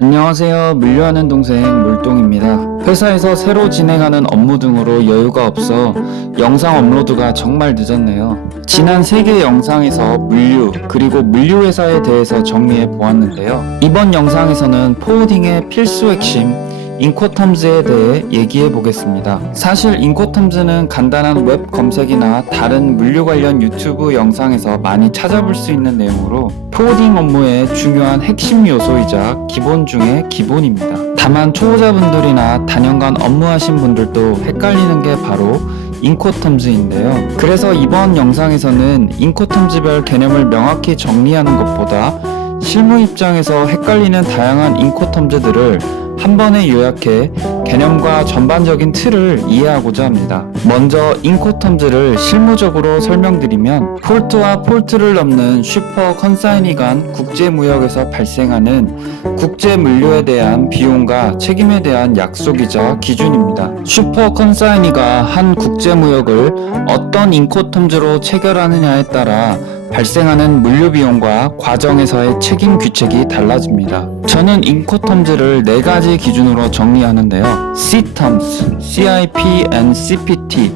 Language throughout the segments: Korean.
안녕하세요. 물류하는 동생 물동입니다. 회사에서 새로 진행하는 업무 등으로 여유가 없어 영상 업로드가 정말 늦었네요. 지난 3개 영상에서 물류 그리고 물류회사에 대해서 정리해 보았는데요. 이번 영상에서는 포워딩의 필수 핵심 인코텀즈에 대해 얘기해 보겠습니다. 사실 인코텀즈는 간단한 웹 검색이나 다른 물류 관련 유튜브 영상에서 많이 찾아볼 수 있는 내용으로 포워딩 업무의 중요한 핵심 요소이자 기본 중의 기본입니다. 다만 초보자분들이나 단연간 업무하신 분들도 헷갈리는 게 바로 인코텀즈인데요. 그래서 이번 영상에서는 인코텀즈별 개념을 명확히 정리하는 것보다 실무 입장에서 헷갈리는 다양한 인코텀즈들을 한 번에 요약해 개념과 전반적인 틀을 이해하고자 합니다. 먼저 인코텀즈를 실무적으로 설명드리면 폴트와 폴트를 넘는 슈퍼 컨사이니 간 국제무역에서 발생하는 국제물류에 대한 비용과 책임에 대한 약속이자 기준입니다. 슈퍼 컨사이니가 한 국제무역을 어떤 인코텀즈로 체결하느냐에 따라 발생하는 물류 비용과 과정에서의 책임 규칙이 달라집니다. 저는 인코텀즈를 4가지 기준으로 정리하는데요. C-terms, CIP and CPT,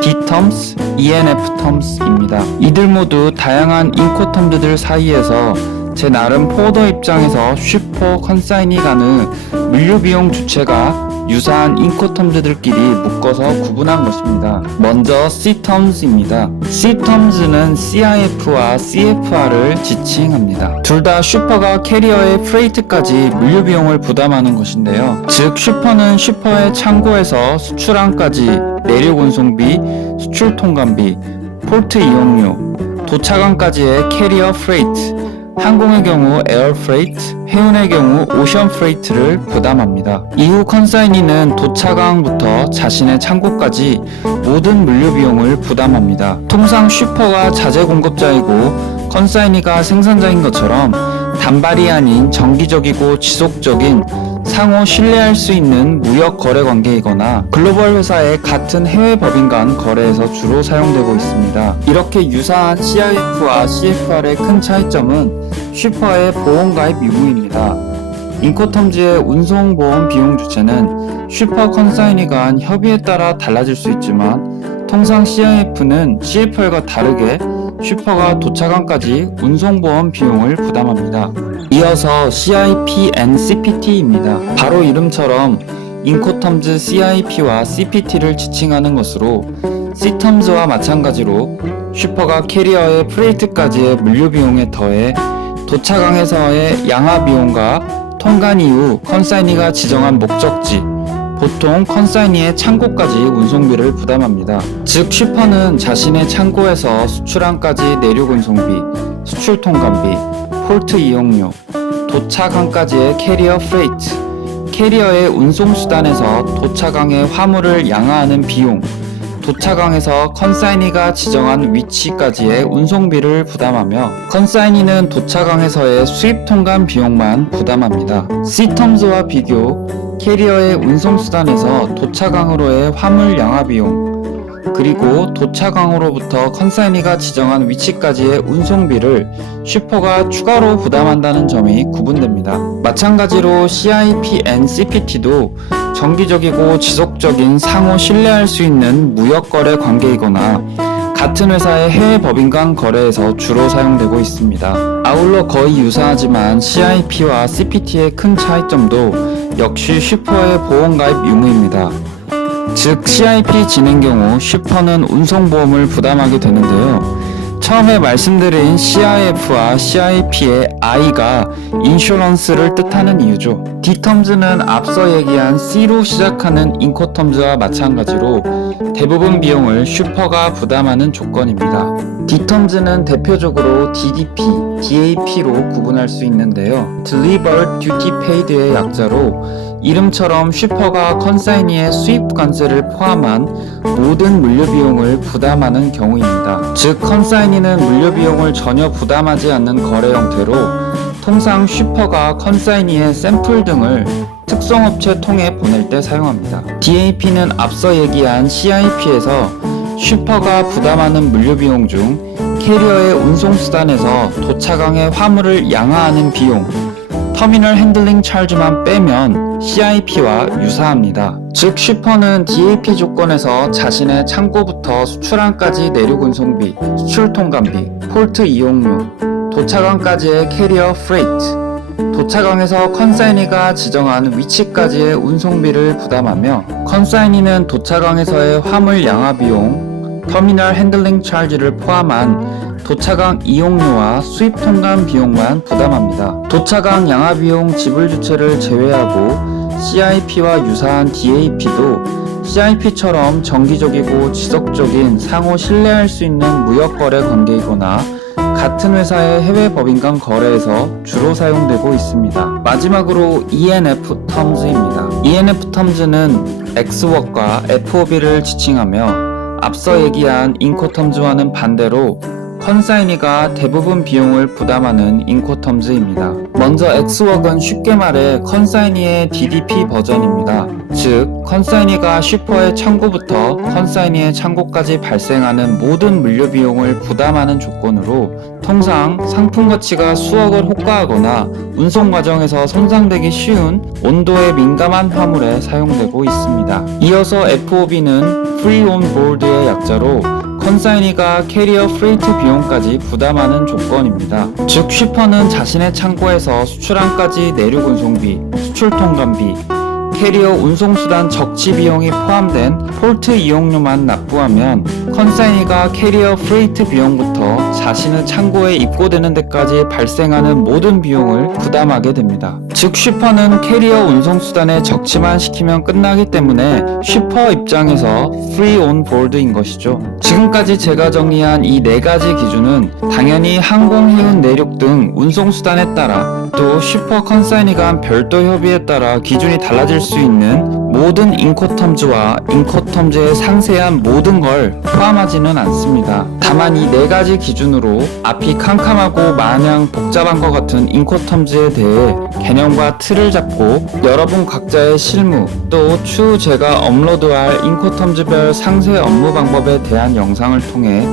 D-terms, ENF terms입니다. 이들 모두 다양한 인코텀즈들 사이에서 제 나름 포워더 입장에서 슈퍼 컨사이니 간의 물류 비용 주체가 유사한 인코텀즈들끼리 묶어서 구분한 것입니다. 먼저 C-terms입니다. C-terms는 CIF와 CFR을 지칭합니다. 둘 다 슈퍼가 캐리어의 프레이트까지 물류 비용을 부담하는 것인데요. 즉 슈퍼는 슈퍼의 창고에서 수출항까지 내륙 운송비, 수출 통관비, 폴트 이용료, 도착항까지의 캐리어 프레이트, 항공의 경우 에어 프레이트, 해운의 경우 오션 프레이트를 부담합니다. 이후 컨사이니는 도착항부터 자신의 창고까지 모든 물류 비용을 부담합니다. 통상 슈퍼가 자재 공급자이고 컨사이니가 생산자인 것처럼 단발이 아닌 정기적이고 지속적인 상호 신뢰할 수 있는 무역 거래 관계이거나 글로벌 회사의 같은 해외 법인 간 거래에서 주로 사용되고 있습니다. 이렇게 유사한 CIF와 CFR의 큰 차이점은 슈퍼의 보험가입 유무입니다. 인코텀즈의 운송보험 비용 주체는 슈퍼 컨사이니 간 협의에 따라 달라질 수 있지만 통상 CIF는 CFR과 다르게 슈퍼가 도착항까지 운송보험 비용을 부담합니다. 이어서 CIP and CPT입니다. 바로 이름처럼 인코텀즈 CIP와 CPT를 지칭하는 것으로 C-terms와 마찬가지로 슈퍼가 캐리어의 프레이트까지의 물류 비용에 더해 도착항에서의 양하 비용과 통관 이후 컨사이니가 지정한 목적지 보통 컨사이니의 창고까지 운송비를 부담합니다. 즉 슈퍼는 자신의 창고에서 수출항까지 내륙 운송비, 수출 통관비, 폴트 이용료, 도착항까지의 캐리어 프레이트, 캐리어의 운송수단에서 도착항의 화물을 양하하는 비용, 도착항에서 컨사이니가 지정한 위치까지의 운송비를 부담하며 컨사이니는 도착항에서의 수입 통관 비용만 부담합니다. C-terms와 비교, 캐리어의 운송수단에서 도착항으로의 화물 양하 비용, 그리고 도착항으로부터 컨사이니가 지정한 위치까지의 운송비를 슈퍼가 추가로 부담한다는 점이 구분됩니다. 마찬가지로 CIP and CPT도 정기적이고 지속적인 상호 신뢰할 수 있는 무역거래 관계이거나 같은 회사의 해외 법인 간 거래에서 주로 사용되고 있습니다. 아울러 거의 유사하지만 CIP와 CPT의 큰 차이점도 역시 슈퍼의 보험가입 유무입니다. 즉 CIP 진행 경우 슈퍼는 운송보험을 부담하게 되는데요. 처음에 말씀드린 CIF와 CIP의 I가 인슈런스를 뜻하는 이유죠. D-terms는 앞서 얘기한 C로 시작하는 인코텀즈와 마찬가지로 대부분 비용을 슈퍼가 부담하는 조건입니다. D-terms는 대표적으로 DDP, DAP로 구분할 수 있는데요. Delivered Duty Paid의 약자로 이름처럼 슈퍼가 컨사이니의 수입 관세를 포함한 모든 물류 비용을 부담하는 경우입니다. 즉 컨사이니는 물류 비용을 전혀 부담하지 않는 거래 형태로 통상 슈퍼가 컨사이니의 샘플 등을 특성업체 통해 보낼 때 사용합니다. DAP는 앞서 얘기한 CIP에서 슈퍼가 부담하는 물류 비용 중 캐리어의 운송수단에서 도착항의 화물을 양하하는 비용, 터미널 핸들링 찰지만 빼면 CIP와 유사합니다. 즉 쉬퍼는 DAP 조건에서 자신의 창고부터 수출항까지 내륙 운송비, 수출 통관비, 폴트 이용료, 도착항까지의 캐리어 프레이트, 도착항에서 컨사이니가 지정한 위치까지의 운송비를 부담하며 컨사이니는 도착항에서의 화물 양화 비용, 터미널 핸들링 차지를 포함한 도착항 이용료와 수입 통관 비용만 부담합니다. 도착항 양화 비용 지불 주체를 제외하고 CIP와 유사한 DAP도 CIP처럼 정기적이고 지속적인 상호 신뢰할 수 있는 무역거래 관계이거나 같은 회사의 해외 법인 간 거래에서 주로 사용되고 있습니다. 마지막으로 ENF 텀즈입니다. ENF 텀즈는 X웍과 FOB를 지칭하며 앞서 얘기한 인코텀즈와는 반대로 컨사이니가 대부분 비용을 부담하는 인코텀즈입니다. 먼저 X웍은 쉽게 말해 컨사이니의 DDP 버전입니다. 즉, 컨사이니가 쉬퍼의 창고부터 컨사이니의 창고까지 발생하는 모든 물류 비용을 부담하는 조건으로 통상 상품 가치가 수억을 호가하거나 운송 과정에서 손상되기 쉬운 온도에 민감한 화물에 사용되고 있습니다. 이어서 FOB는 Free on Board의 약자로 컨사이니가 캐리어 프레이트 비용까지 부담하는 조건입니다. 즉 쉬퍼는 자신의 창고에서 수출항까지 내륙 운송비, 수출 통관비, 캐리어 운송수단 적치 비용이 포함된 폴트 이용료만 납부하면 컨사이니가 캐리어 프레이트 비용부터 자신의 창고에 입고되는 데까지 발생하는 모든 비용을 부담하게 됩니다. 즉 쉬퍼는 캐리어 운송수단에 적치만 시키면 끝나기 때문에 쉬퍼 입장에서 free on board인 것이죠. 지금까지 제가 정리한 이 4가지 기준은 당연히 항공, 해운, 내륙 등 운송수단에 따라 또 쉬퍼 컨사이니 간 별도 협의에 따라 기준이 달라질 수 있는 모든 인코텀즈와 인코텀즈의 상세한 모든 걸 포함하지는 않습니다. 다만 이 4가지 기준으로 앞이 캄캄하고 마냥 복잡한 것 같은 인코텀즈에 대해 개념과 틀을 잡고 여러분 각자의 실무 또 추후 제가 업로드할 인코텀즈별 상세 업무 방법에 대한 영상을 통해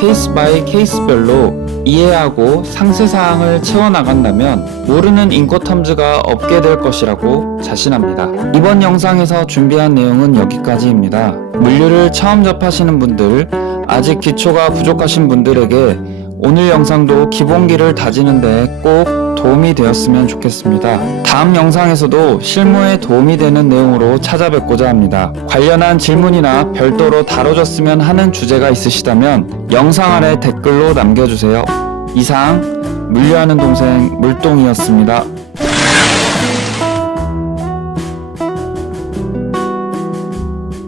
케이스 바이 케이스별로 이해하고 상세사항을 채워나간다면 모르는 인코텀즈가 없게 될 것이라고 자신합니다. 이번 영상에서 준비한 내용은 여기까지입니다. 물류를 처음 접하시는 분들, 아직 기초가 부족하신 분들에게 오늘 영상도 기본기를 다지는데 꼭 도움이 되었으면 좋겠습니다. 다음 영상에서도 실무에 도움이 되는 내용으로 찾아뵙고자 합니다. 관련한 질문이나 별도로 다뤄줬으면 하는 주제가 있으시다면 영상 아래 댓글로 남겨주세요. 이상 물류하는 동생 물동이었습니다.